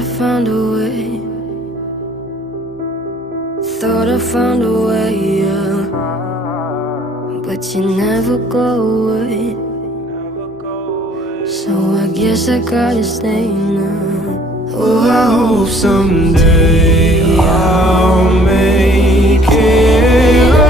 I found a way. Thought I found a way, yeah. But you never go away. So I guess I gotta stay now. Oh, I hope someday I'll make it